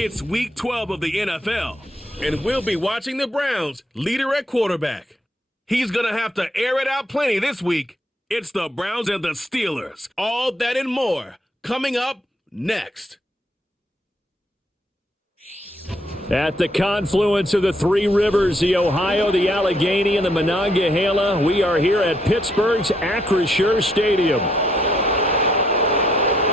It's Week 12 of the NFL, and we'll be watching the Browns' leader at quarterback. He's going to have to air it out plenty this week. It's the Browns and the Steelers. All that and more coming up next. At the confluence of the three rivers, the Ohio, the Allegheny, and the Monongahela, we are here at Pittsburgh's Acrisure Stadium.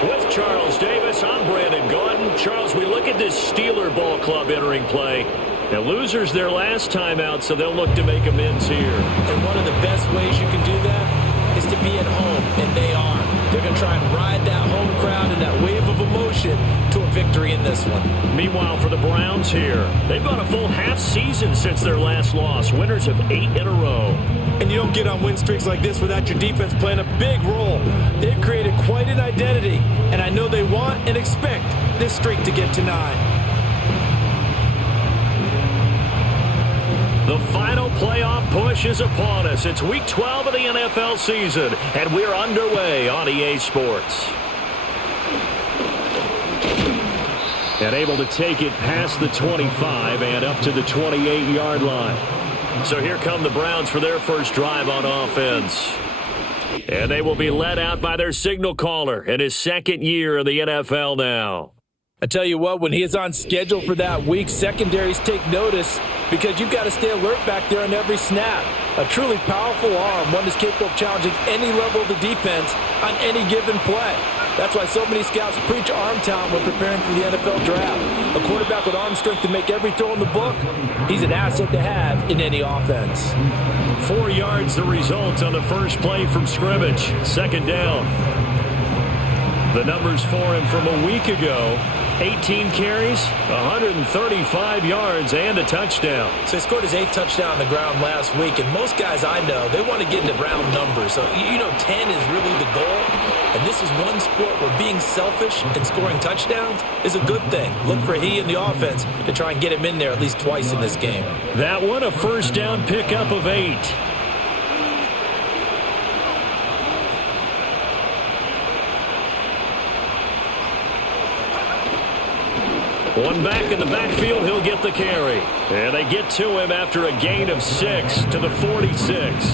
With Charles Davis, I'm Brandon Gaudin. Charles, we look at this Steeler ball club entering play. The losers their last time out, so they'll look to make amends here. And one of the best ways you can do that is to be at home, and they are. They're going to try and ride that home crowd and that wave of emotion to a victory in this one. Meanwhile, for the Browns here, they've gone a full half season since their last loss. Winners of 8 in a row. And you don't get on win streaks like this without your defense playing a big role. They've created quite an identity, and I know they want and expect this streak to get to 9. The final playoff push is upon us. It's Week 12 of the NFL season, and we're underway on EA Sports. And able to take it past the 25 and up to the 28-yard line. So here come the Browns for their first drive on offense. And they will be led out by their signal caller in his second year in the NFL now. I tell you what, when he is on schedule for that week, secondaries take notice because you've got to stay alert back there on every snap. A truly powerful arm, one that's capable of challenging any level of the defense on any given play. That's why so many scouts preach arm talent when preparing for the NFL draft. A quarterback with arm strength to make every throw in the book, he's an asset to have in any offense. 4 yards the result on the first play from scrimmage. Second down. The numbers for him from a week ago. 18 carries, 135 yards, and a touchdown. So he scored his 8th touchdown on the ground last week, and most guys I know, they want to get into round numbers. So, 10 is really the goal, and this is one sport where being selfish and scoring touchdowns is a good thing. Look for he and the offense to try and get him in there at least twice in this game. That one, a first down pickup of 8. One back in the backfield, he'll get the carry. And they get to him after a gain of 6 to the 46.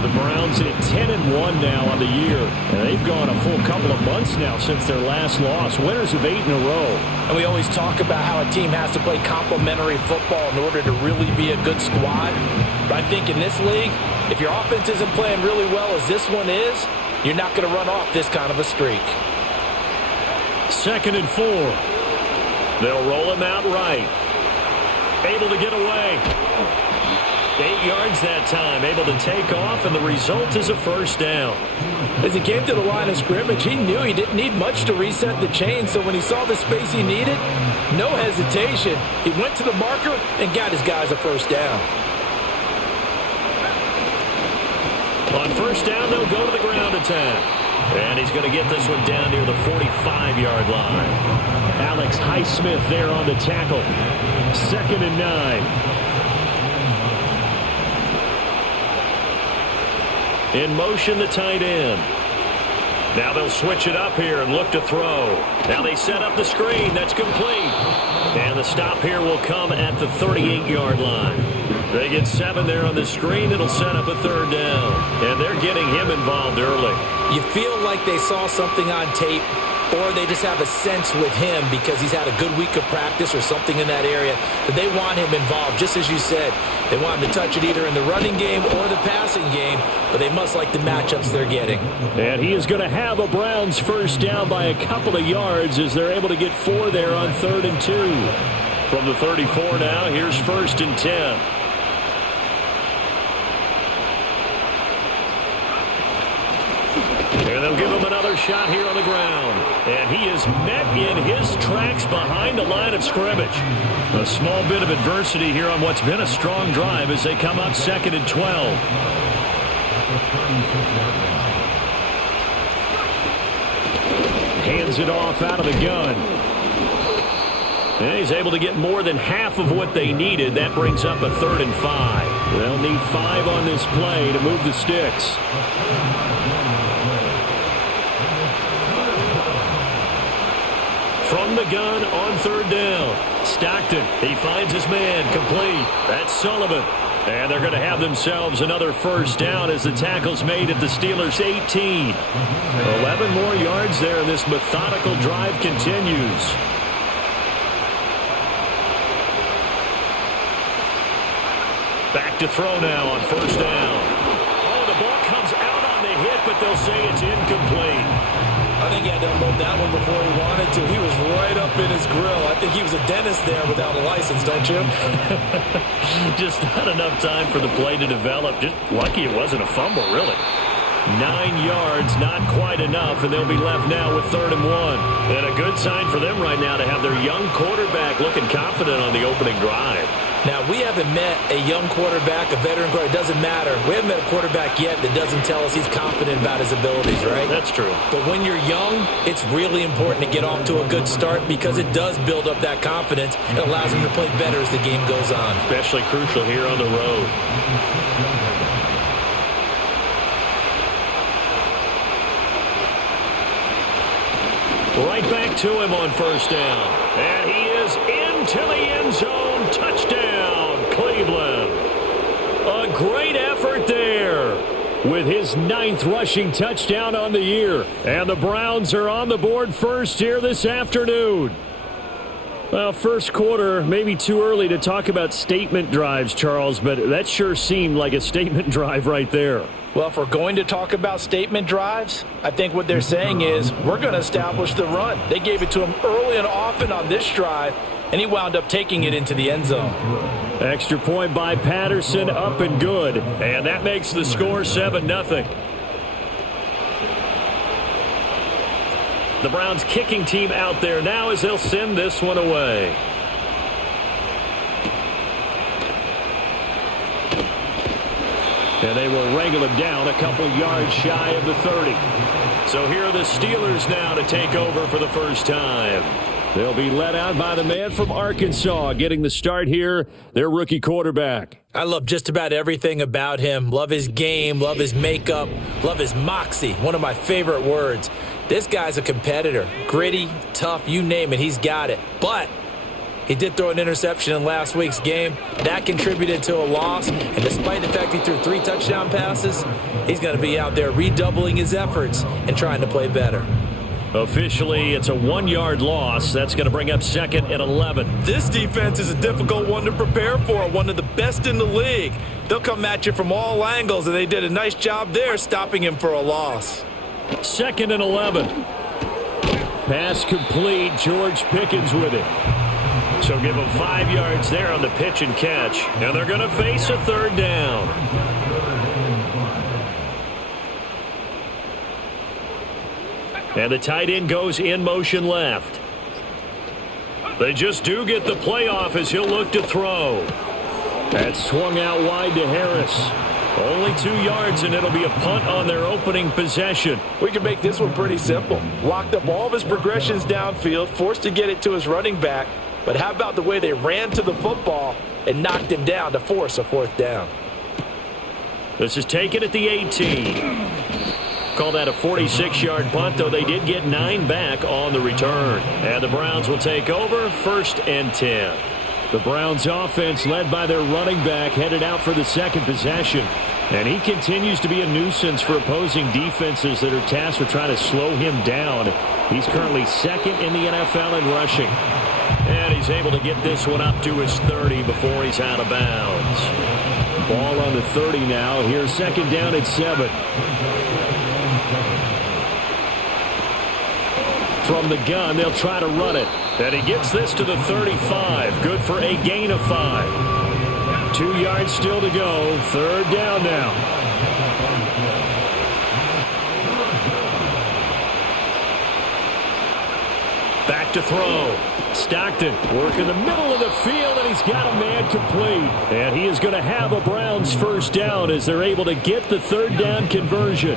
The Browns at 10-1 now on the year. And they've gone a full couple of months now since their last loss. Winners of 8 in a row. And we always talk about how a team has to play complementary football in order to really be a good squad. But I think in this league, if your offense isn't playing really well as this one is, you're not going to run off this kind of a streak. 2nd and 4. They'll roll him out right. Able to get away. 8 yards that time. Able to take off, and the result is a first down. As he came to the line of scrimmage, he knew he didn't need much to reset the chain, so when he saw the space he needed, no hesitation. He went to the marker and got his guys a first down. On first down, they'll go to the ground attack. And he's going to get this one down near the 45-yard line. Alex Highsmith there on the tackle. 2nd and 9. In motion, the tight end. Now they'll switch it up here and look to throw. Now they set up the screen. That's complete. And the stop here will come at the 38-yard line. They get 7 there on the screen. It'll set up a 3rd down. And they're getting him involved early. You feel like they saw something on tape, or they just have a sense with him because he's had a good week of practice or something in that area that they want him involved. Just as you said, they want him to touch it either in the running game or the passing game, but they must like the matchups they're getting. And he is going to have a Browns first down by a couple of yards as they're able to get 4 there on 3rd and 2. From the 34 now, here's 1st and 10. And they'll give him another shot here on the ground. And he is met in his tracks behind the line of scrimmage. A small bit of adversity here on what's been a strong drive as they come up 2nd and 12. Hands it off out of the gun. And he's able to get more than half of what they needed. That brings up a 3rd and 5. They'll need 5 on this play to move the sticks. From the gun on third down. Stockton, he finds his man, complete. That's Sullivan. And they're going to have themselves another first down as the tackle's made at the Steelers' 18. 11 more yards there, and this methodical drive continues. Back to throw now on first down. Oh, the ball comes out on the hit, but they'll say it's incomplete. I think he had to unload that one before he wanted to. He was right up in his grill. I think he was a dentist there without a license, don't you? Just not enough time for the play to develop. Just lucky it wasn't a fumble, really. 9 yards, not quite enough, and they'll be left now with 3rd and 1. And a good sign for them right now to have their young quarterback looking confident on the opening drive. Now, we haven't met a young quarterback, a veteran quarterback. It doesn't matter. We haven't met a quarterback yet that doesn't tell us he's confident about his abilities, right? That's true. But when you're young, it's really important to get off to a good start because it does build up that confidence. It allows him to play better as the game goes on. Especially crucial here on the road. Right back to him on first down. And he is into the end zone. Touchdown, Cleveland. A great effort there with his 9th rushing touchdown on the year. And the Browns are on the board first here this afternoon. Well, first quarter, maybe too early to talk about statement drives, Charles, but that sure seemed like a statement drive right there. Well, if we're going to talk about statement drives, I think what they're saying is we're going to establish the run. They gave it to him early and often on this drive, and he wound up taking it into the end zone. Extra point by Patterson, up and good. And that makes the score 7-0. The Browns kicking team out there now as they'll send this one away. And they will wrangle him down a couple yards shy of the 30. So here are the Steelers now to take over for the first time. They'll be led out by the man from Arkansas getting the start here, their rookie quarterback. I love just about everything about him. Love his game, love his makeup, love his moxie, one of my favorite words. This guy's a competitor. Gritty, tough, you name it, he's got it. But he did throw an interception in last week's game. That contributed to a loss. And despite the fact he threw 3 touchdown passes, he's going to be out there redoubling his efforts and trying to play better. Officially, it's a 1-yard loss. That's going to bring up 2nd and 11. This defense is a difficult one to prepare for, one of the best in the league. They'll come at you from all angles, and they did a nice job there stopping him for a loss. 2nd and 11. Pass complete. George Pickens with it. So give them 5 yards there on the pitch and catch. And they're going to face a 3rd down. And the tight end goes in motion left. They just do get the playoff as he'll look to throw. That's swung out wide to Harris. Only 2 yards, and it'll be a punt on their opening possession. We can make this one pretty simple. Locked up all of his progressions downfield, forced to get it to his running back. But how about the way they ran to the football and knocked him down to force a 4th down? This is taken at the 18. Call that a 46-yard punt, though they did get 9 back on the return. And the Browns will take over 1st and 10. The Browns offense led by their running back headed out for the 2nd possession. And he continues to be a nuisance for opposing defenses that are tasked with trying to slow him down. He's currently 2nd in the NFL in rushing. And he's able to get this one up to his 30 before he's out of bounds. Ball on the 30 now. Here's 2nd down at 7. From the gun, they'll try to run it. And he gets this to the 35. Good for a gain of 5. 2 yards still to go. 3rd down now. Back to throw. Stockton working the middle of the field, and he's got a man complete. And he is going to have a Browns first down as they're able to get the 3rd down conversion.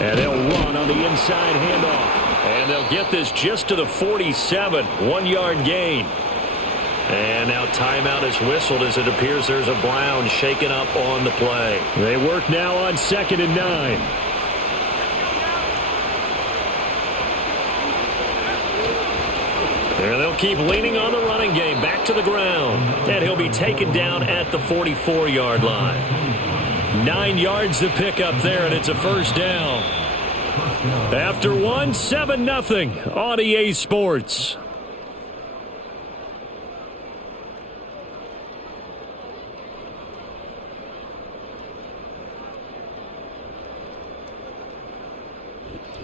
And they'll run on the inside handoff. And they'll get this just to the 47. 1-yard gain. And now timeout is whistled as it appears there's a Brown shaken up on the play. They work now on 2nd and 9. And they'll keep leaning on the running game back to the ground. And he'll be taken down at the 44-yard line. 9 yards to pick up there, and it's a first down. After 7-0 on EA Sports.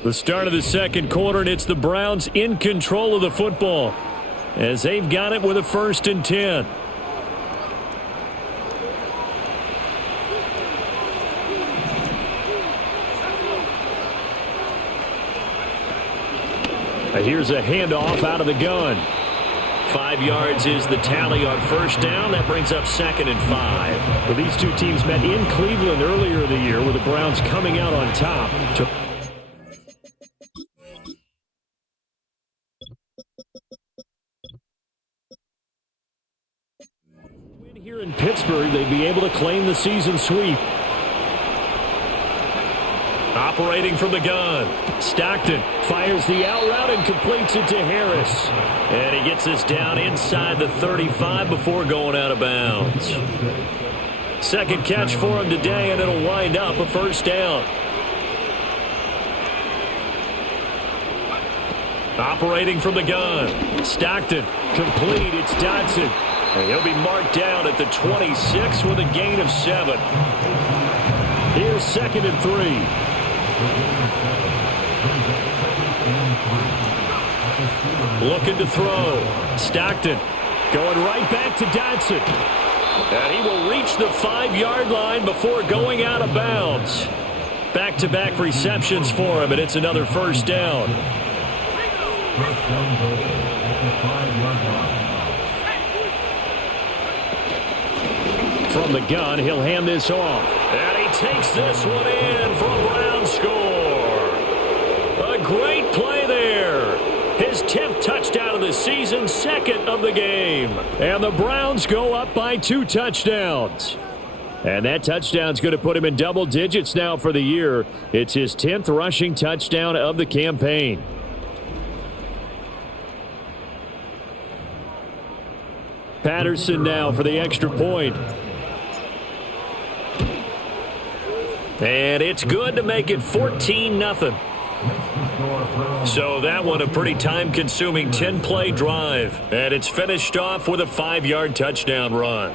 The start of the second quarter, and it's the Browns in control of the football as they've got it with a 1st and 10. Here's a handoff out of the gun. 5 yards is the tally on first down. That brings up 2nd and 5. Well, these two teams met in Cleveland earlier in the year with the Browns coming out on top. Here in Pittsburgh, they'd be able to claim the season sweep. Operating from the gun, Stockton fires the out route and completes it to Harris. And he gets this down inside the 35 before going out of bounds. Second catch for him today, and it'll wind up a first down. Operating from the gun, Stockton, complete, it's Dotson. And he'll be marked down at the 26 with a gain of 7. Here's 2nd and 3. Looking to throw. Stockton going right back to Dotson. And he will reach the 5-yard line before going out of bounds. Back-to-back receptions for him, and it's another first down. From the gun, he'll hand this off. And he takes this one in for a Brown score. A great play there. His 10th touchdown of the season, 2nd of the game. And the Browns go up by 2 touchdowns. And that touchdown's going to put him in double digits now for the year. It's his 10th rushing touchdown of the campaign. Patterson now for the extra point. And it's good to make it 14-0. So that one a pretty time-consuming 10-play drive. And it's finished off with a 5-yard touchdown run.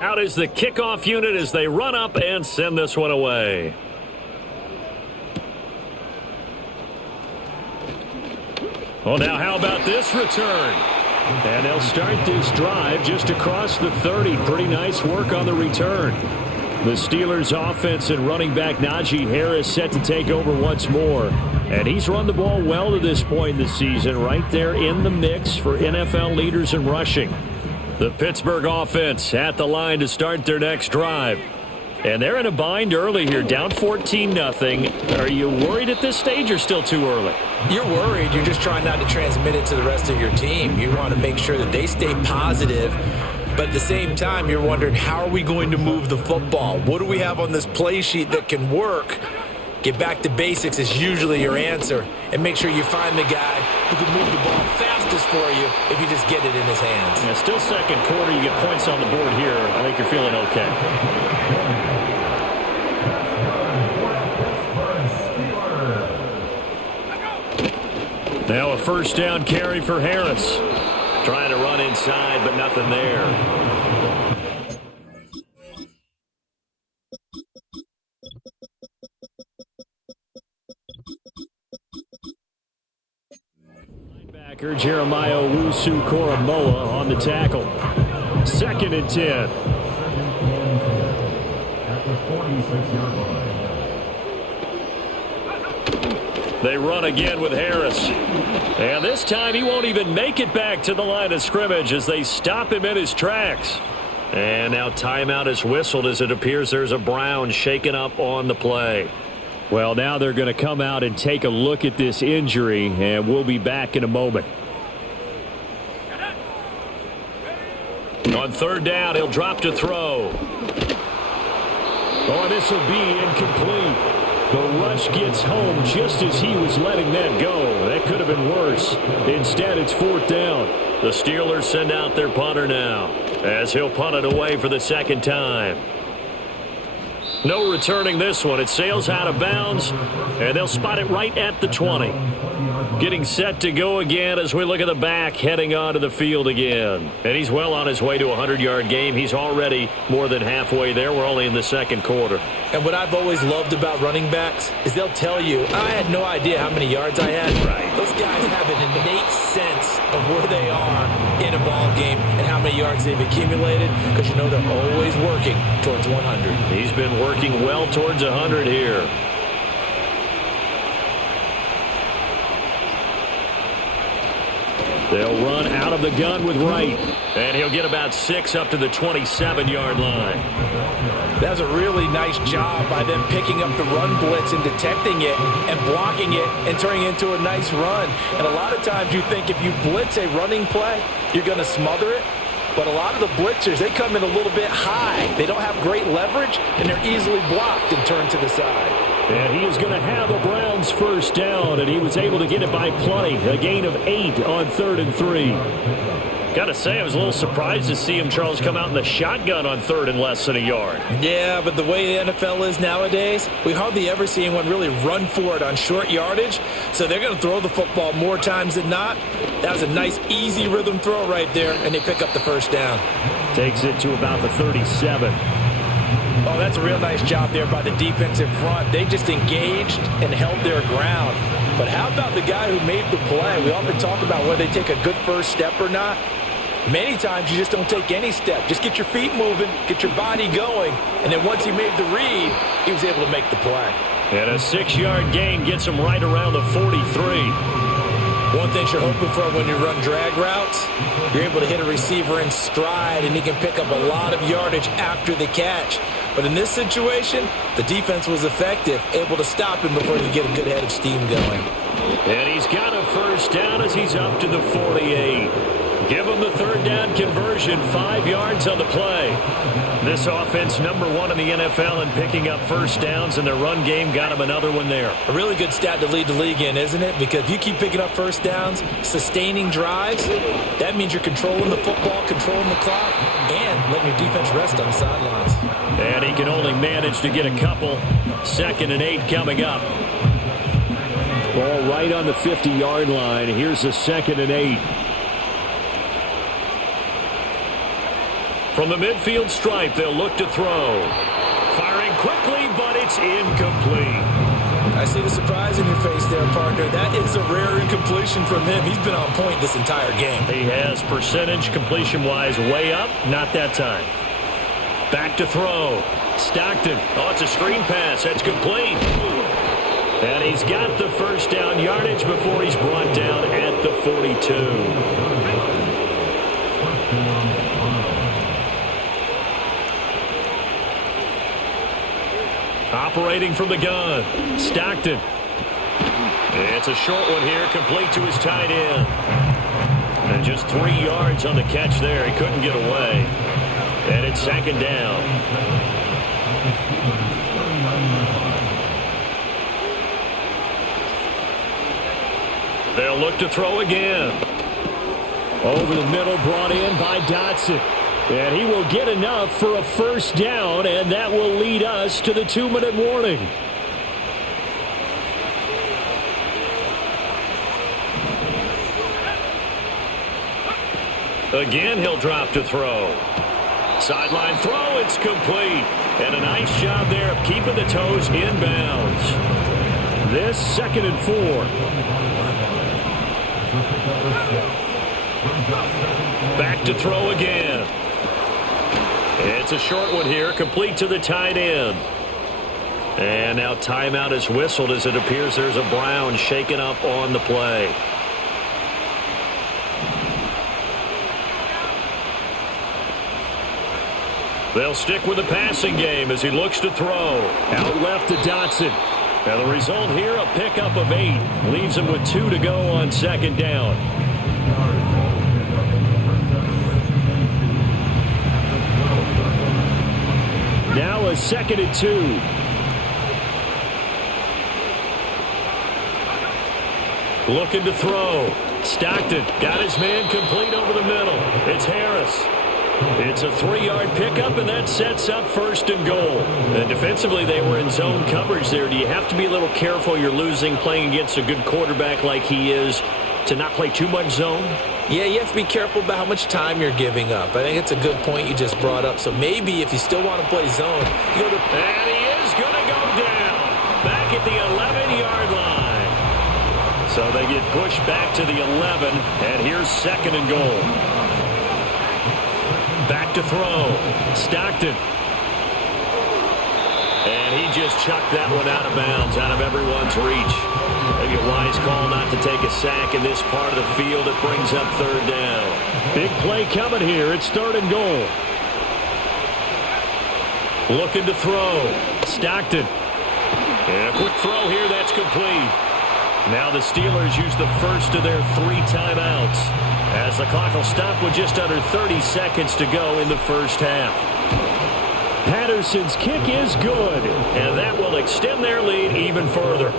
Out is the kickoff unit as they run up and send this one away. Well, now how about this return? And they'll start this drive just across the 30. Pretty nice work on the return. The Steelers offense and running back Najee Harris set to take over once more. And he's run the ball well to this point in the season, right there in the mix for NFL leaders in rushing. The Pittsburgh offense at the line to start their next drive. And they're in a bind early here, down 14-0. Are you worried at this stage or still too early? You're worried. You're just trying not to transmit it to the rest of your team. You want to make sure that they stay positive. But at the same time, you're wondering, how are we going to move the football? What do we have on this play sheet that can work? Get back to basics is usually your answer. And make sure you find the guy who can move the ball fastest for you if you just get it in his hands. Yeah, still second quarter. You get points on the board here. I think you're feeling okay. Now a first down carry for Harris. Trying to run inside, but nothing there. Linebacker Jeremiah Owusu-Koramoah on the tackle. 2nd and 10. At the 46-yard line. They run again with Harris. And this time he won't even make it back to the line of scrimmage as they stop him in his tracks. And now timeout is whistled as it appears there's a Brown shaken up on the play. Well, now they're going to come out and take a look at this injury, and we'll be back in a moment. On third down, he'll drop to throw. Oh, this will be incomplete. The rush gets home just as he was letting that go. That could have been worse. Instead, it's fourth down. The Steelers send out their punter now as he'll punt it away for the second time. No returning this one. It sails out of bounds, and they'll spot it right at the 20. Getting set to go again as we look at the back heading onto the field again. And he's well on his way to a 100-yard game. He's already more than halfway there. We're only in the second quarter. And what I've always loved about running backs is they'll tell you, I had no idea how many yards I had. Right. Those guys have an innate sense of where they are in a ball game and how many yards they've accumulated because you know they're always working towards 100. He's been working well towards 100 here. They'll run out of the gun with Wright. And he'll get about 6 up to the 27-yard line. That was a really nice job by them picking up the run blitz and detecting it and blocking it and turning it into a nice run. And a lot of times you think if you blitz a running play, you're going to smother it. But a lot of the blitzers, they come in a little bit high. They don't have great leverage, and they're easily blocked and turned to the side. And he is going to have a Browns first down, and he was able to get it by plenty. A gain of 8 on 3rd and 3. Got to say, I was a little surprised to see him, Charles, come out in the shotgun on 3rd and less than a yard. Yeah, but the way the NFL is nowadays, we hardly ever see anyone really run for it on short yardage. So they're going to throw the football more times than not. That was a nice, easy rhythm throw right there, and they pick up the first down. Takes it to about the 37. Oh, that's a real nice job there by the defense in front. They just engaged and held their ground. But how about the guy who made the play? We often talk about whether they take a good first step or not. Many times you just don't take any step. Just get your feet moving, get your body going, and then once he made the read, he was able to make the play. And a 6-yard gain gets him right around the 43. One thing you're hoping for when you run drag routes, you're able to hit a receiver in stride, and he can pick up a lot of yardage after the catch. But in this situation, the defense was effective, able to stop him before he could get a good head of steam going. And he's got a first down as he's up to the 48. Give him the third down conversion, 5 yards on the play. This offense number 1 in the NFL in picking up first downs, and their run game got him another one there. A really good stat to lead the league in, isn't it? Because if you keep picking up first downs, sustaining drives, that means you're controlling the football, controlling the clock, and letting your defense rest on the sidelines. And he can only manage to get a couple. 2nd and 8 coming up. Ball right on the 50-yard line. Here's a 2nd and 8. From the midfield stripe, they'll look to throw. Firing quickly, but it's incomplete. I see the surprise in your face there, partner. That is a rare incompletion from him. He's been on point this entire game. He has percentage completion-wise way up. Not that time. Back to throw. Stockton. Oh, it's a screen pass. That's complete. And he's got the first down yardage before he's brought down at the 42. Operating from the gun. Stockton. It's a short one here, complete to his tight end. And just 3 yards on the catch there. He couldn't get away. And it's 2nd down. They'll look to throw again. Over the middle, brought in by Dotson. And he will get enough for a first down, and that will lead us to the 2-minute warning. Again, he'll drop to throw. Sideline throw, it's complete. And a nice job there of keeping the toes in bounds. This 2nd and 4. Back to throw again. It's a short one here, complete to the tight end. And now timeout is whistled as it appears there's a Brown shaken up on the play. They'll stick with the passing game as he looks to throw. Out left to Dotson. And the result here, a pickup of 8. Leaves him with 2 to go on second down. Now a 2nd and 2. Looking to throw. Stockton got his man complete over the middle. It's Harris. It's a 3-yard pickup, and that sets up 1st and goal. And defensively, they were in zone coverage there. Do you have to be a little careful? You're losing playing against a good quarterback like he is to not play too much zone? Yeah, you have to be careful about how much time you're giving up. I think it's a good point you just brought up. So maybe if you still want to play zone, you go to... And he is going to go down back at the 11-yard line. So they get pushed back to the 11, and here's 2nd and goal. Back to throw. Stockton. And he just chucked that one out of bounds, out of everyone's reach. Maybe a wise call not to take a sack in this part of the field. It brings up 3rd down. Big play coming here. It's 3rd and goal. Looking to throw. Stockton. And a quick throw here. That's complete. Now the Steelers use the first of their 3 timeouts, as the clock will stop with just under 30 seconds to go in the first half. Patterson's kick is good. And that will extend their lead even further.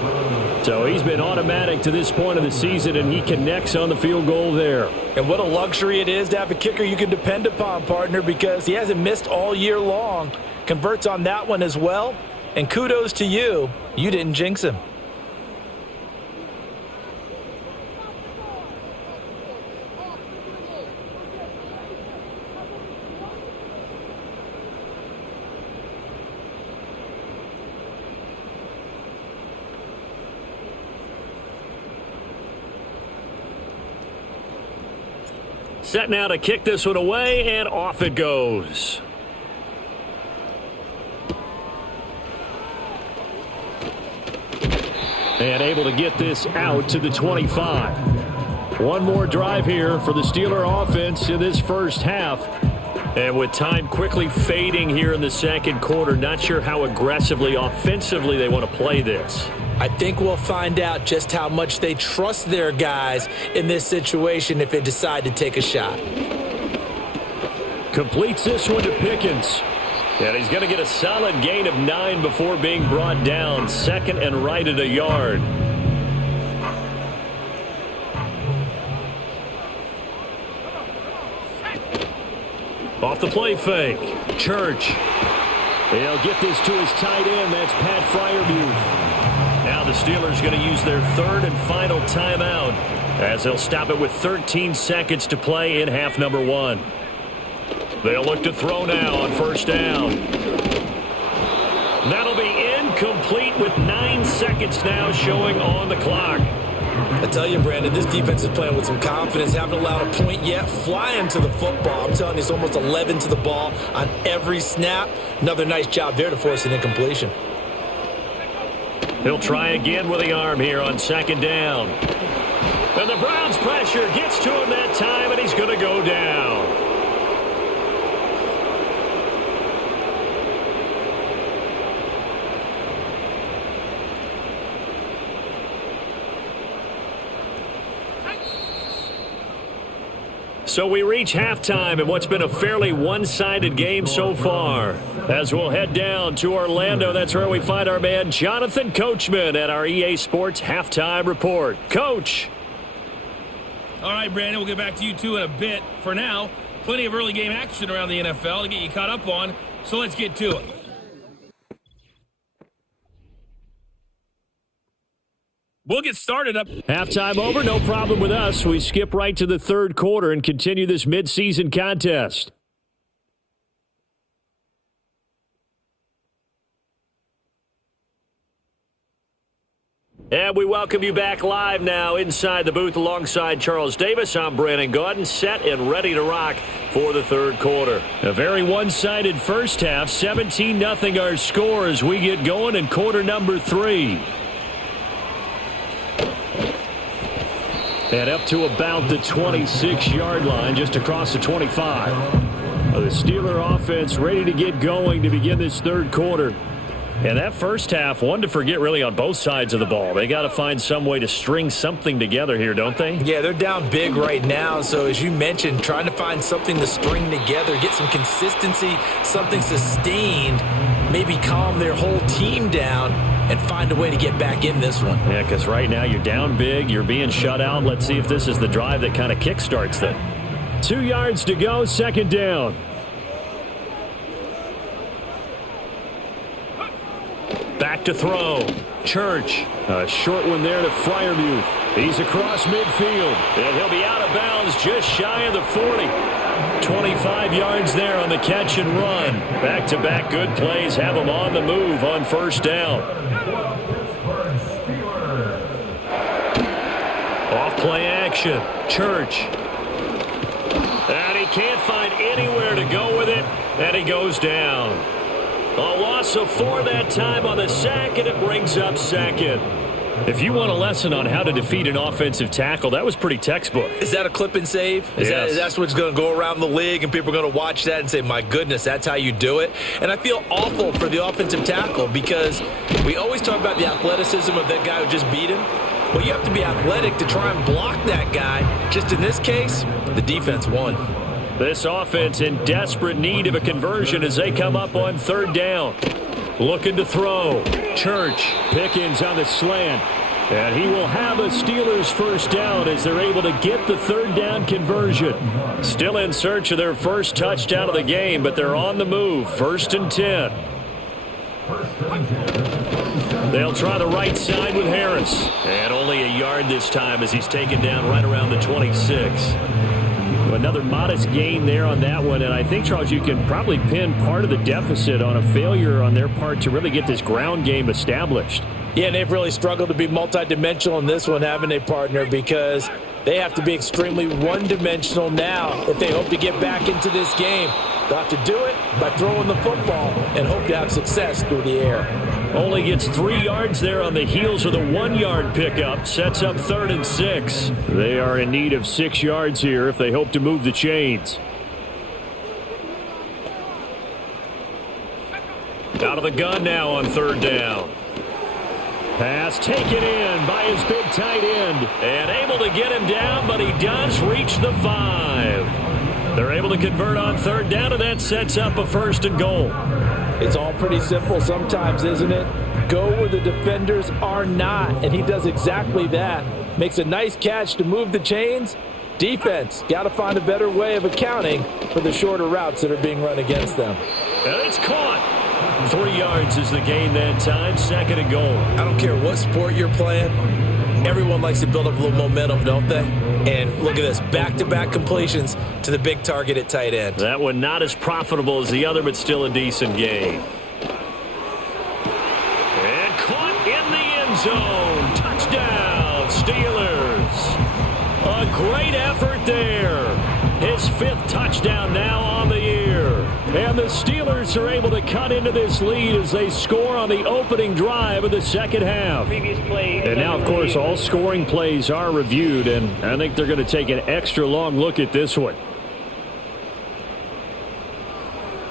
So he's been automatic to this point of the season, and he connects on the field goal there. And what a luxury it is to have a kicker you can depend upon, partner, because he hasn't missed all year long. Converts on that one as well. And kudos to you. You didn't jinx him. Set now to kick this one away, and off it goes. And able to get this out to the 25. One more drive here for the Steeler offense in this first half. And with time quickly fading here in the second quarter, not sure how aggressively, offensively they want to play this. I think we'll find out just how much they trust their guys in this situation if they decide to take a shot. Completes this one to Pickens. And he's going to get a solid gain of 9 before being brought down. 2nd and right at a yard. Off the play fake. Church. They'll get this to his tight end. That's Pat Freiermuth. Now the Steelers going to use their 3rd and final timeout, as they'll stop it with 13 seconds to play in half number 1. They'll look to throw now on 1st down. That'll be incomplete with 9 seconds now showing on the clock. I tell you, Brandon, this defense is playing with some confidence. Haven't allowed a point yet. Flying to the football. I'm telling you, it's almost 11 to the ball on every snap. Another nice job there to force an incompletion. He'll try again with the arm here on 2nd down. And the Browns' pressure gets to him that time, and he's going to go down. So we reach halftime in what's been a fairly one-sided game so far. As we'll head down to Orlando, that's where we find our man Jonathan Coachman at our EA Sports Halftime Report. Coach. All right, Brandon, we'll get back to you two in a bit. For now, plenty of early game action around the NFL to get you caught up on, so let's get to it. We'll get started up. Halftime over, no problem with us. We skip right to the 3rd quarter and continue this midseason contest. And we welcome you back live now inside the booth alongside Charles Davis. I'm Brandon Gaudin, set and ready to rock for the 3rd quarter. A very one-sided first half, 17-0 our score as we get going in quarter number 3. And up to about the 26-yard line, just across the 25. The Steeler offense ready to get going to begin this third quarter. And that first half, one to forget really on both sides of the ball. They got to find some way to string something together here, don't they? Yeah, they're down big right now. So as you mentioned, trying to find something to string together, get some consistency, something sustained, maybe calm their whole team down and find a way to get back in this one. Yeah, because right now you're down big, you're being shut out. Let's see if this is the drive that kind of kickstarts them. 2 yards to go, second down. Back to throw. Church. A short one there to Freiermuth. He's across midfield. And he'll be out of bounds just shy of the 40. 25 yards there on the catch and run. Back-to-back good plays have them on the move on first down. Off play action. Church. And he can't find anywhere to go with it. And he goes down. A loss of 4 that time on the sack, and it brings up second. If you want a lesson on how to defeat an offensive tackle, that was pretty textbook. Is that a clip and save? Yes. That's what's going to go around the league, and people are going to watch that and say, my goodness, that's how you do it? And I feel awful for the offensive tackle because we always talk about the athleticism of that guy who just beat him. Well, you have to be athletic to try and block that guy. Just in this case, the defense won. This offense in desperate need of a conversion as they come up on third down. Looking to throw. Church. Pickens on the slant. And he will have a Steelers first down as they're able to get the third down conversion. Still in search of their first touchdown of the game, but they're on the move. 1st and 10. They'll try the right side with Harris. And only a yard this time as he's taken down right around the 26. Another modest gain there on that one, and I think, Charles, you can probably pin part of the deficit on a failure on their part to really get this ground game established. Yeah, and they've really struggled to be multidimensional in this one, having a partner, because they have to be extremely one-dimensional now if they hope to get back into this game. They'll have to do it by throwing the football and hope to have success through the air. Only gets 3 yards there on the heels of the 1-yard pickup. Sets up 3rd and 6. They are in need of 6 yards here if they hope to move the chains. Out of the gun now on 3rd down. Pass taken in by his big tight end. And able to get him down, but he does reach the 5. They're able to convert on 3rd down, and that sets up a 1st and goal. It's all pretty simple sometimes, isn't it? Go where the defenders are not, and he does exactly that. Makes a nice catch to move the chains. Defense, got to find a better way of accounting for the shorter routes that are being run against them. And it's caught. 3 yards is the gain that time, 2nd and goal. I don't care what sport you're playing. Everyone likes to build up a little momentum, don't they? And look at this, back-to-back completions to the big target at tight end. That one not as profitable as the other, but still a decent gain. And caught in the end zone. Touchdown, Steelers. A great effort there. His 5th touchdown now on the year. And the Steelers are able to cut into this lead as they score on the opening drive of the second half. And now, of course, all scoring plays are reviewed, and I think they're going to take an extra long look at this one.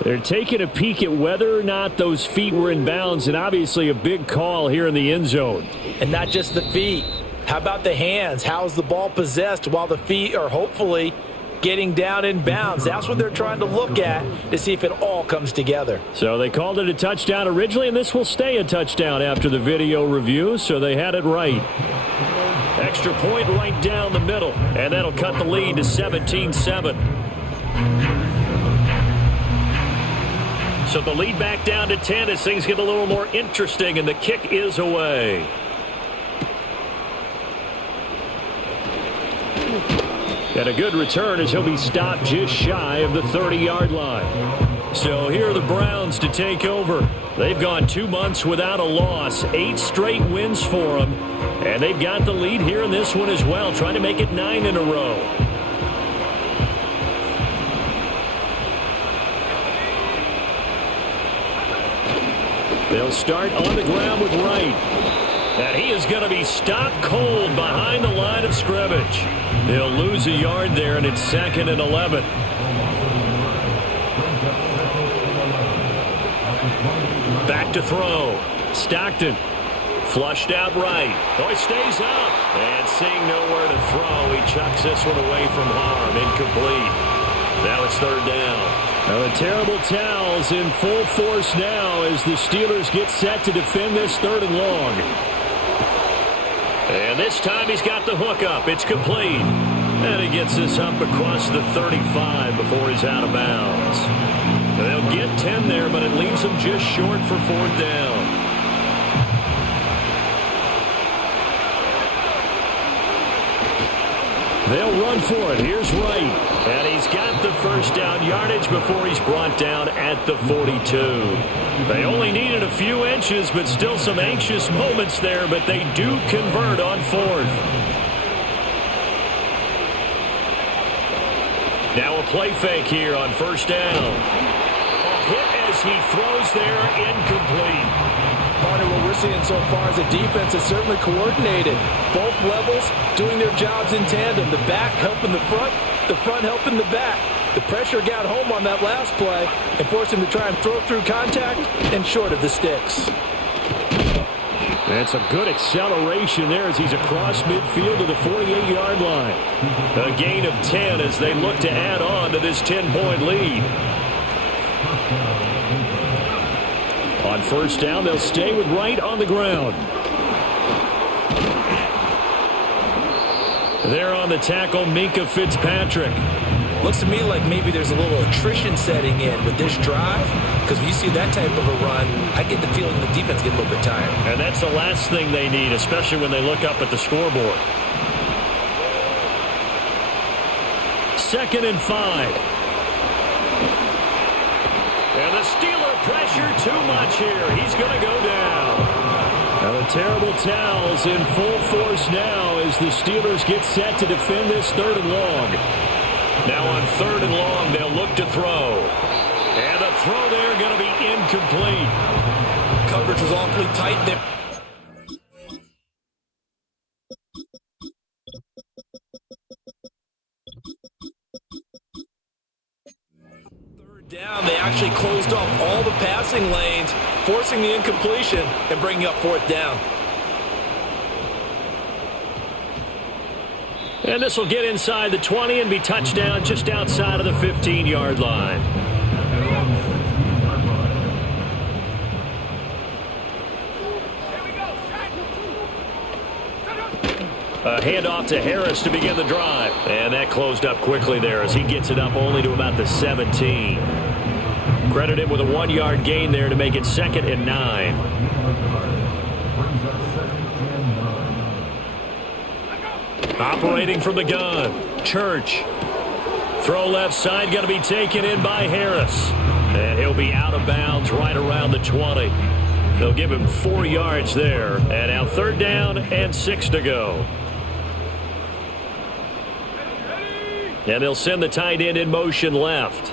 They're taking a peek at whether or not those feet were in bounds, and obviously a big call here in the end zone. And not just the feet. How about the hands? How's the ball possessed while the feet are hopefully getting down in bounds? That's what they're trying to look at to see if it all comes together. So they called it a touchdown originally, and this will stay a touchdown after the video review, so they had it right. Extra point right down the middle, and that'll cut the lead to 17-7. So the lead back down to 10 as things get a little more interesting, and the kick is away. And a good return as he'll be stopped just shy of the 30-yard line. So here are the Browns to take over. They've gone 2 months without a loss, 8 straight wins for them. And they've got the lead here in this one as well, trying to make it 9 in a row. They'll start on the ground with Wright. And he is going to be stopped cold behind the line of scrimmage. He'll lose a yard there, and it's 2nd and 11. to throw. Stockton flushed out right. Oh, he stays up. And seeing nowhere to throw, he chucks this one away from harm. Incomplete. Now it's third down. Now the terrible towels in full force now as the Steelers get set to defend this 3rd and long. And this time he's got the hook up. It's complete. And he gets this up across the 35 before he's out of bounds. They'll get 10 there, but it leaves them just short for 4th down. They'll run for it. Here's Wright. And he's got the first down yardage before he's brought down at the 42. They only needed a few inches, but still some anxious moments there, but they do convert on 4th. Now a play fake here on 1st down. A hit as he throws there, incomplete. Partner, what we're seeing so far is the defense is certainly coordinated. Both levels doing their jobs in tandem. The back helping the front helping the back. The pressure got home on that last play and forced him to try and throw through contact and short of the sticks. That's a good acceleration there as he's across midfield to the 48-yard line. A gain of 10 as they look to add on to this 10-point lead. On 1st down, they'll stay with Wright on the ground. There on the tackle, Minkah Fitzpatrick. Looks to me like maybe there's a little attrition setting in with this drive, because when you see that type of a run, I get the feeling the defense gets a little bit tired. And that's the last thing they need, especially when they look up at the scoreboard. 2nd and 5. And the Steeler pressure too much here. He's going to go down. Now the terrible towels in full force now as the Steelers get set to defend this 3rd and long. Now on 3rd and long, they'll look to throw. And the throw there going to be incomplete. Coverage was awfully tight there. Down, they actually closed off all the passing lanes, forcing the incompletion and bringing up 4th down. And this will get inside the 20 and be touchdown just outside of the 15-yard line. A handoff to Harris to begin the drive. And that closed up quickly there as he gets it up only to about the 17. Credited with a 1-yard gain there to make it 2nd and 9. Operating from the gun, Church. Throw left side, going to be taken in by Harris. And he'll be out of bounds right around the 20. They'll give him 4 yards there. And now 3rd down and 6 to go. And they'll send the tight end in motion left.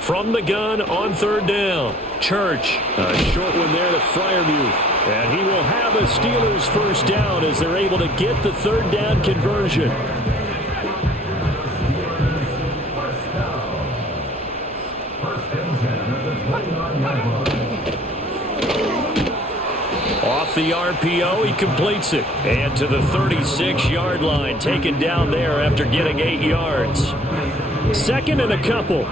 From the gun on 3rd down, Church. A short one there to Freiermuth. And he will have a Steelers first down as they're able to get the 3rd down conversion. Off the RPO, he completes it. And to the 36-yard line, taken down there after getting 8 yards. 2nd and a couple.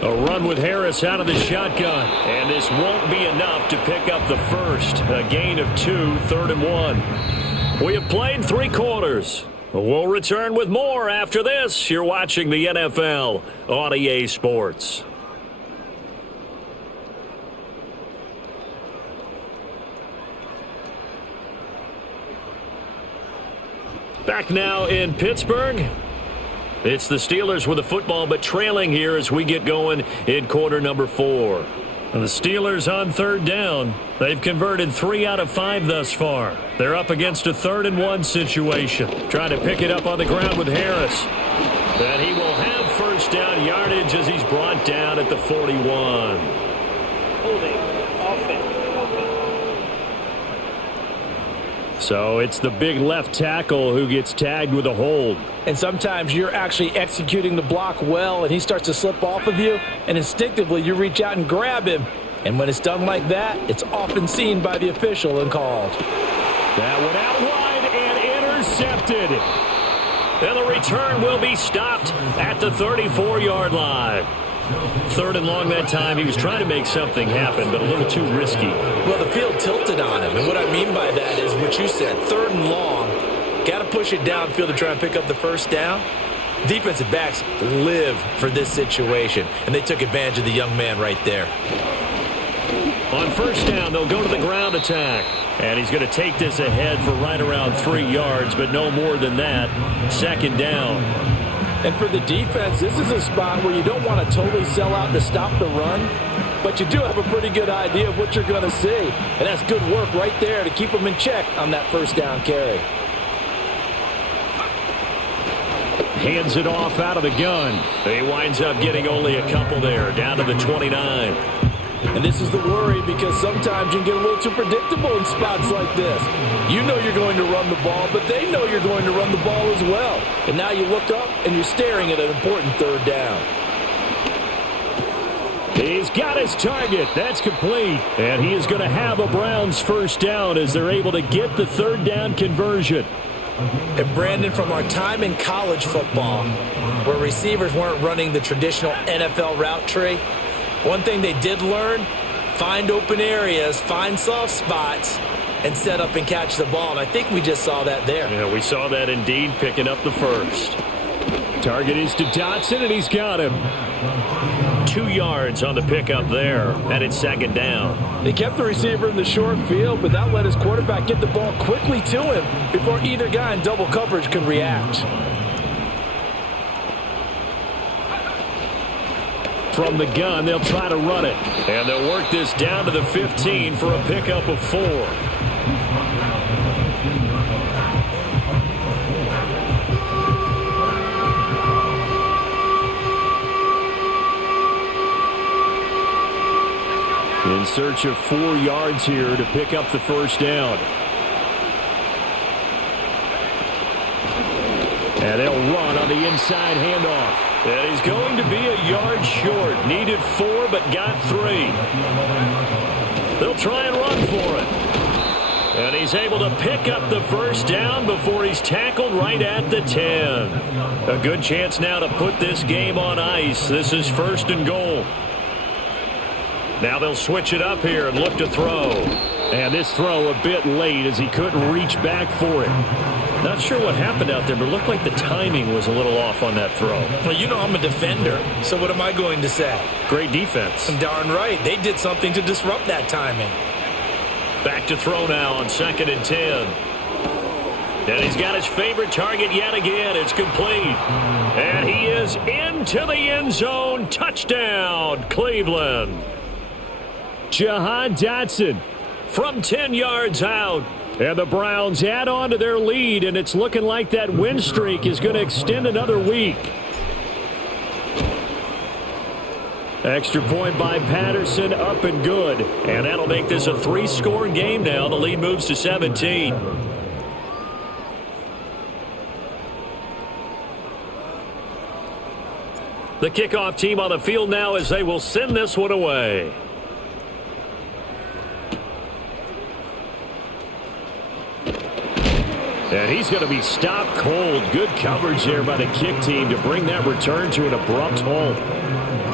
A run with Harris out of the shotgun. And this won't be enough to pick up the first. A gain of 2, 3rd and 1. We have played 3 quarters. We'll return with more after this. You're watching the NFL on EA Sports. Back now in Pittsburgh. It's the Steelers with the football, but trailing here as we get going in quarter number 4. And the Steelers on 3rd down. They've converted 3 out of 5 thus far. They're up against a 3rd and 1 situation. Trying to pick it up on the ground with Harris. And he will have first down yardage as he's brought down at the 41. Holding offense. So it's the big left tackle who gets tagged with a hold. And sometimes you're actually executing the block well, and he starts to slip off of you, and instinctively you reach out and grab him. And when it's done like that, it's often seen by the official and called. That went out wide and intercepted. And the return will be stopped at the 34-yard line. 3rd and long that time. He was trying to make something happen, but a little too risky. Well, the field tilted on him, and what I mean by that is what you said, 3rd and long. Got to push it downfield to try and pick up the first down. Defensive backs live for this situation, and they took advantage of the young man right there. On 1st down, they'll go to the ground attack. And he's going to take this ahead for right around 3 yards, but no more than that. 2nd down. And for the defense, this is a spot where you don't want to totally sell out to stop the run, but you do have a pretty good idea of what you're going to see. And that's good work right there to keep them in check on that 1st down carry. Hands it off out of the gun. He winds up getting only a couple there, down to the 29. And this is the worry, because sometimes you can get a little too predictable in spots like this. You know you're going to run the ball, but they know you're going to run the ball as well. And now you look up and you're staring at an important 3rd down. He's got his target. That's complete. And he is going to have a Browns 1st down as they're able to get the 3rd down conversion. And Brandon, from our time in college football, where receivers weren't running the traditional NFL route tree, one thing they did learn, find open areas, find soft spots, and set up and catch the ball. And I think we just saw that there. Yeah, we saw that indeed, picking up the 1st. Target is to Dotson, and he's got him. 2 yards on the pickup there, and it's 2nd down. They kept the receiver in the short field, but that let his quarterback get the ball quickly to him before either guy in double coverage could react. From the gun, they'll try to run it. And they'll work this down to the 15 for a pickup of 4. In search of 4 yards here to pick up the 1st down. And they'll run on the inside handoff. And he's going to be a yard short. Needed 4, but got 3. They'll try and run for it. And he's able to pick up the 1st down before he's tackled right at the 10. A good chance now to put this game on ice. This is 1st and goal. Now they'll switch it up here and look to throw. And this throw a bit late as he couldn't reach back for it. Not sure what happened out there, but it looked like the timing was a little off on that throw. Well, you know I'm a defender, so what am I going to say? Great defense. Darn right. They did something to disrupt that timing. Back to throw now on 2nd and 10. And he's got his favorite target yet again. It's complete. And he is into the end zone. Touchdown, Cleveland. Jahan Dotson from 10 yards out. And the Browns add on to their lead, and it's looking like that win streak is going to extend another week. Extra point by Patterson, up and good. And that'll make this a 3-score game now. The lead moves to 17. The kickoff team on the field now as they will send this one away. And he's going to be stopped cold. Good coverage there by the kick team to bring that return to an abrupt halt.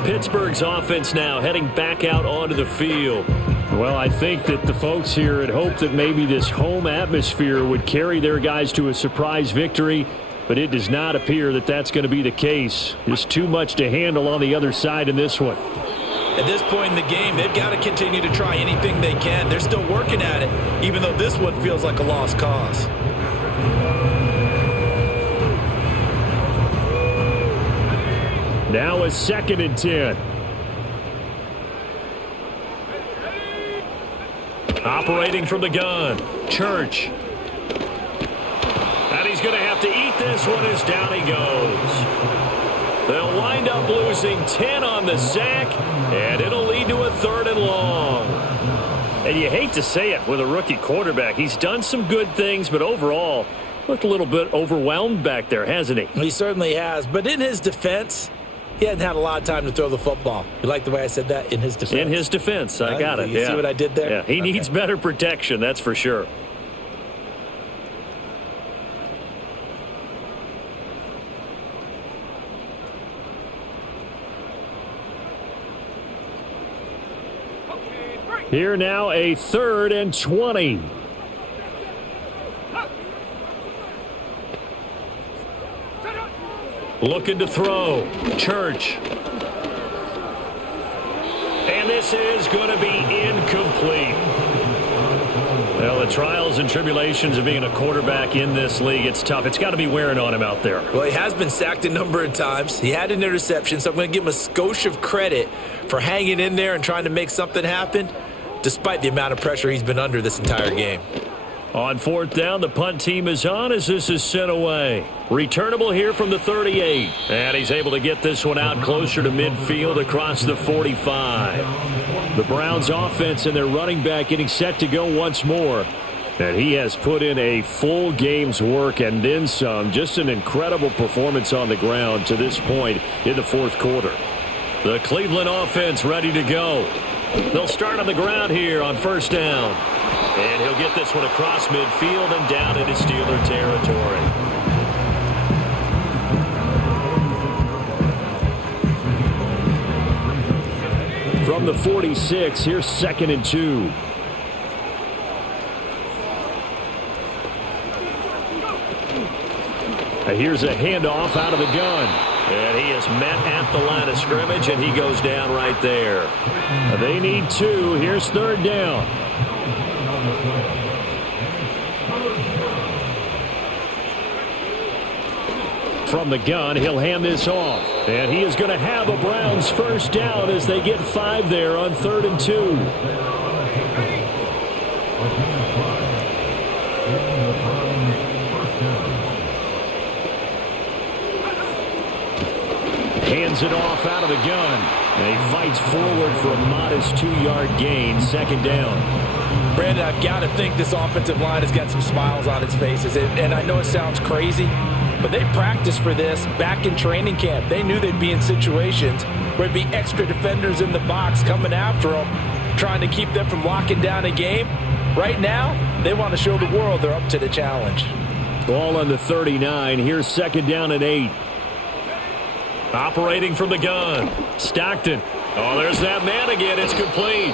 Pittsburgh's offense now heading back out onto the field. Well, I think that the folks here had hoped that maybe this home atmosphere would carry their guys to a surprise victory, but it does not appear that that's going to be the case. Just too much to handle on the other side in this one. At this point in the game, they've got to continue to try anything they can. They're still working at it, even though this one feels like a lost cause. Now a 2nd and 10. Operating from the gun, Church. And he's going to have to eat this one as down he goes. They'll wind up losing 10 on the sack, and it'll lead to a 3rd and long. And you hate to say it with a rookie quarterback. He's done some good things, but overall, looked a little bit overwhelmed back there, hasn't he? He certainly has. But in his defense, he hadn't had a lot of time to throw the football. You like the way I said that? In his defense. In his defense. I got it. You see what I did there? Yeah, he needs better protection, that's for sure. Here now, a 3rd and 20. Looking to throw. Church. And this is going to be incomplete. Well, the trials and tribulations of being a quarterback in this league, it's tough. It's got to be wearing on him out there. Well, he has been sacked a number of times. He had an interception, so I'm going to give him a skosh of credit for hanging in there and trying to make something happen, despite the amount of pressure he's been under this entire game. On 4th down, the punt team is on as this is sent away. Returnable here from the 38. And he's able to get this one out closer to midfield across the 45. The Browns offense and their running back getting set to go once more. And he has put in a full game's work and then some. Just an incredible performance on the ground to this point in the 4th quarter. The Cleveland offense ready to go. They'll start on the ground here on 1st down. And he'll get this one across midfield and down into Steeler territory. From the 46, here's 2nd and 2. Here's a handoff out of the gun. And he is met at the line of scrimmage, and he goes down right there. They need 2. Here's 3rd down. From the gun, he'll hand this off. And he is going to have a Browns 1st down as they get 5 there on 3rd and 2. Hands it off out of the gun. And he fights forward for a modest 2-yard gain, 2nd down. Brandon, I've got to think this offensive line has got some smiles on its faces. And I know it sounds crazy, but they practiced for this back in training camp. They knew they'd be in situations where there'd be extra defenders in the box coming after them, trying to keep them from locking down a game. Right now, they want to show the world they're up to the challenge. Ball on the 39. Here's 2nd down and 8. Operating from the gun. Stockton. Oh, there's that man again. It's complete.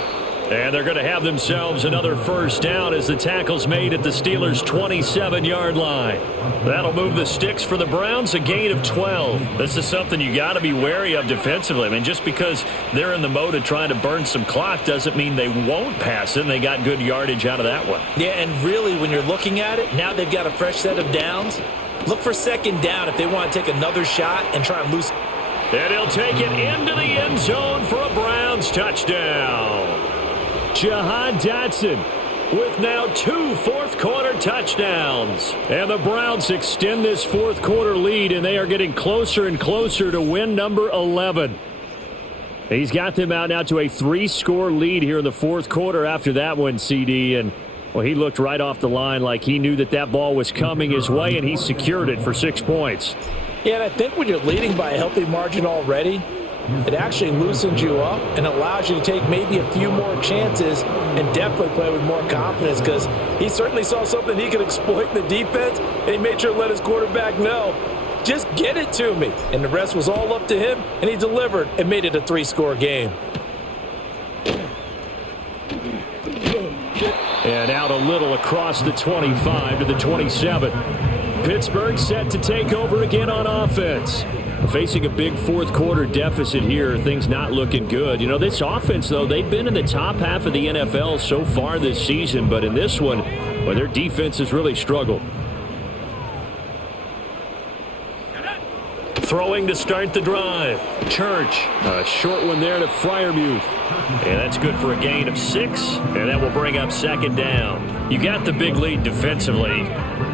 And they're going to have themselves another 1st down as the tackle's made at the Steelers' 27-yard line. That'll move the sticks for the Browns, a gain of 12. This is something you got to be wary of defensively. I mean, just because they're in the mode of trying to burn some clock doesn't mean they won't pass it, and they got good yardage out of that one. Yeah, and really, when you're looking at it, now they've got a fresh set of downs. Look for 2nd down if they want to take another shot and try and lose. And he'll take it into the end zone for a Browns touchdown. Jahan Dotson with now 2 fourth-quarter touchdowns. And the Browns extend this fourth-quarter lead, and they are getting closer and closer to win number 11. He's got them out now to a 3-score lead here in the 4th quarter after that one, CD. And, well, he looked right off the line like he knew that that ball was coming his way, and he secured it for 6 points. Yeah, and I think when you're leading by a healthy margin already, it actually loosens you up and allows you to take maybe a few more chances and definitely play with more confidence, because he certainly saw something he could exploit in the defense, and he made sure to let his quarterback know, just get it to me. And the rest was all up to him, and he delivered and made it a 3-score game. And out a little across the 25 to the 27. Pittsburgh set to take over again on offense. Facing a big fourth-quarter deficit here, things not looking good. You know, this offense, though, they've been in the top half of the NFL so far this season, but in this one, well, their defense has really struggled. Throwing to start the drive. Church, a short one there to Freiermuth. And that's good for a gain of 6, and that will bring up 2nd down. You got the big lead defensively.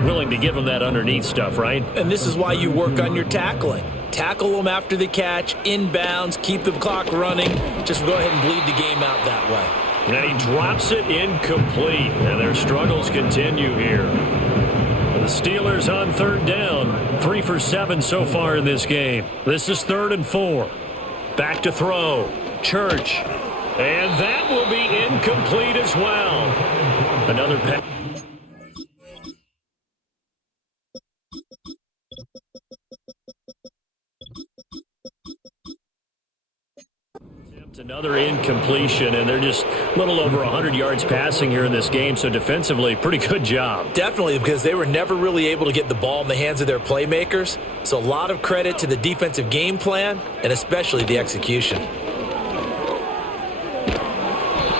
Willing to give them that underneath stuff, right? And this is why you work on your tackling. Tackle them after the catch, inbounds, keep the clock running. Just go ahead and bleed the game out that way. And he drops it incomplete. And their struggles continue here. The Steelers on third down. 3 for 7 so far in this game. This is 3rd and 4. Back to throw. Church. And that will be incomplete as well. Another pass. Another incompletion, and they're just a little over 100 yards passing here in this game, so defensively, pretty good job. Definitely, because they were never really able to get the ball in the hands of their playmakers, so a lot of credit to the defensive game plan, and especially the execution.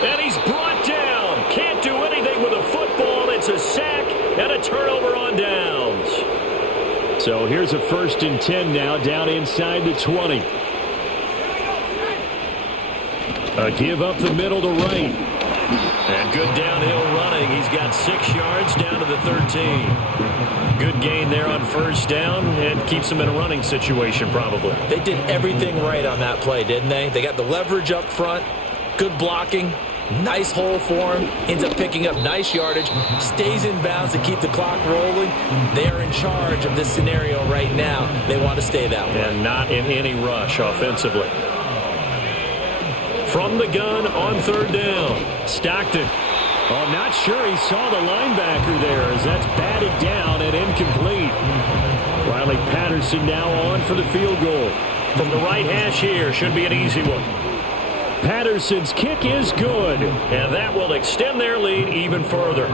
And he's brought down. Can't do anything with a football. It's a sack and a turnover on downs. So here's a 1st and 10 now, down inside the 20. A give up the middle to right. And good downhill running. He's got 6 yards down to the 13. Good gain there on 1st down and keeps him in a running situation probably. They did everything right on that play, didn't they? They got the leverage up front, good blocking, nice hole for him, ends up picking up nice yardage, stays in bounds to keep the clock rolling. They are in charge of this scenario right now. They want to stay that way. And not in any rush offensively. From the gun on 3rd down. Stockton. Oh, I'm not sure he saw the linebacker there as that's batted down and incomplete. Riley Patterson now on for the field goal. From the right hash here. Should be an easy one. Patterson's kick is good. And that will extend their lead even further.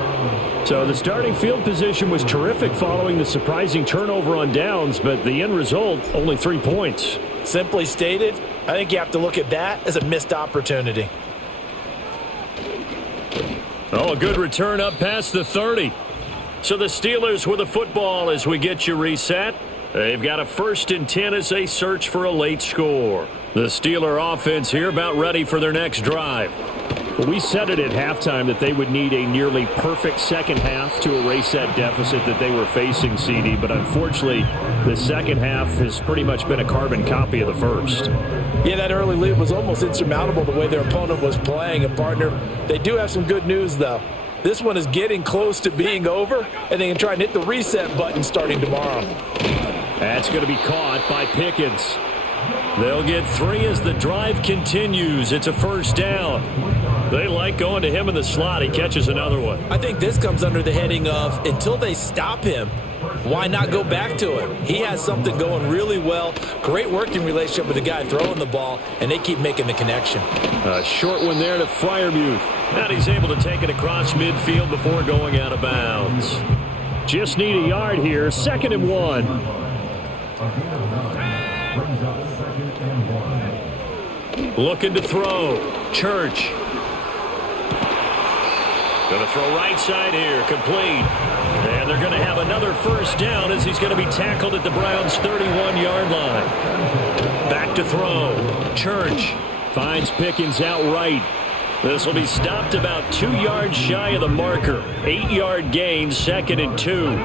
So the starting field position was terrific following the surprising turnover on downs, but the end result, only 3 points. Simply stated, I think you have to look at that as a missed opportunity. Oh, a good return up past the 30. So the Steelers with the football as we get you reset. They've got a 1st and 10 as they search for a late score. The Steeler offense here about ready for their next drive. We said it at halftime that they would need a nearly perfect second half to erase that deficit that they were facing, CD, but unfortunately the second half has pretty much been a carbon copy of the first. Yeah, that early lead was almost insurmountable the way their opponent was playing. And, partner, they do have some good news, though. This one is getting close to being over, and they can try and hit the reset button starting tomorrow. That's going to be caught by Pickens. They'll get 3 as the drive continues. It's a 1st down. They like going to him in the slot. He catches another one. I think this comes under the heading of until they stop him, why not go back to him? He has something going really well. Great working relationship with the guy throwing the ball, and they keep making the connection. A short one there to Freiermuth. And he's able to take it across midfield before going out of bounds. Just need a yard here. 2nd and 1. Looking to throw. Church. Going to throw right side here. Complete. And they're going to have another 1st down as he's going to be tackled at the Browns' 31-yard line. Back to throw. Church finds Pickens outright. This will be stopped about 2 yards shy of the marker. 8-yard gain, 2nd and 2.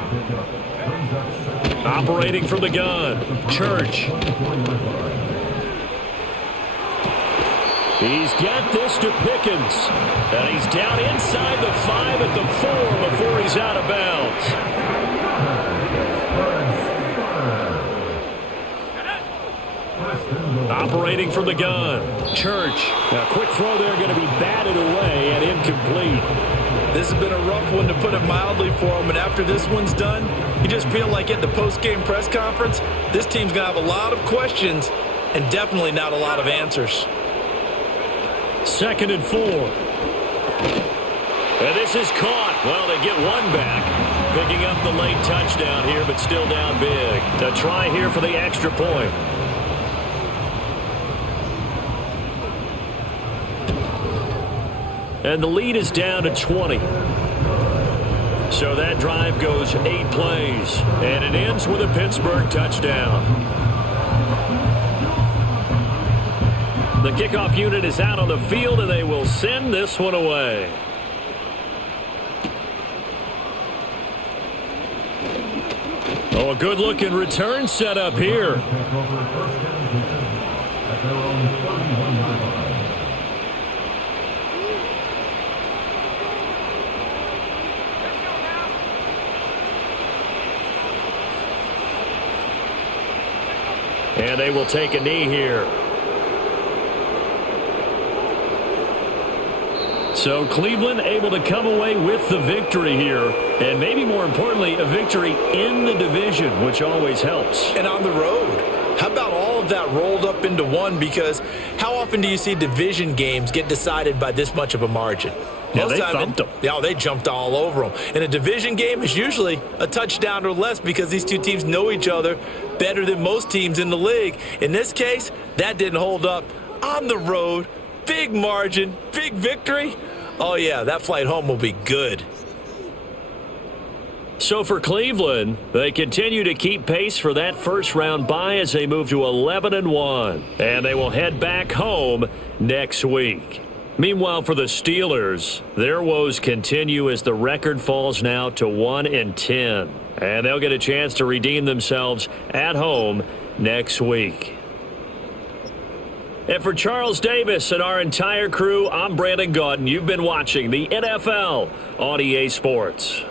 Operating from the gun. Church. He's got this to Pickens. And he's down inside the 5 at the 4 before he's out of bounds. Operating from the gun. Church. A quick throw there going to be batted away and incomplete. This has been a rough one to put it mildly for him, and after this one's done, you just feel like at the post-game press conference, this team's going to have a lot of questions and definitely not a lot of answers. 2nd and 4. And this is caught. Well, they get one back. Picking up the late touchdown here, but still down big. A try here for the extra point. And the lead is down to 20. So that drive goes 8 plays. And it ends with a Pittsburgh touchdown. The kickoff unit is out on the field, and they will send this one away. Oh, a good-looking return set up here. And they will take a knee here. So Cleveland able to come away with the victory here, and maybe more importantly, a victory in the division, which always helps. And on the road. How about all of that rolled up into one? Because how often do you see division games get decided by this much of a margin? Yeah, they thumped them. Yeah, they jumped all over them. And a division game is usually a touchdown or less because these two teams know each other better than most teams in the league. In this case, that didn't hold up. On the road, big margin, big victory. Oh, yeah, that flight home will be good. So for Cleveland, they continue to keep pace for that first-round bye as they move to 11-1. And they will head back home next week. Meanwhile, for the Steelers, their woes continue as the record falls now to 1-10. And they'll get a chance to redeem themselves at home next week. And for Charles Davis and our entire crew, I'm Brandon Gaudin. You've been watching the NFL on EA Sports.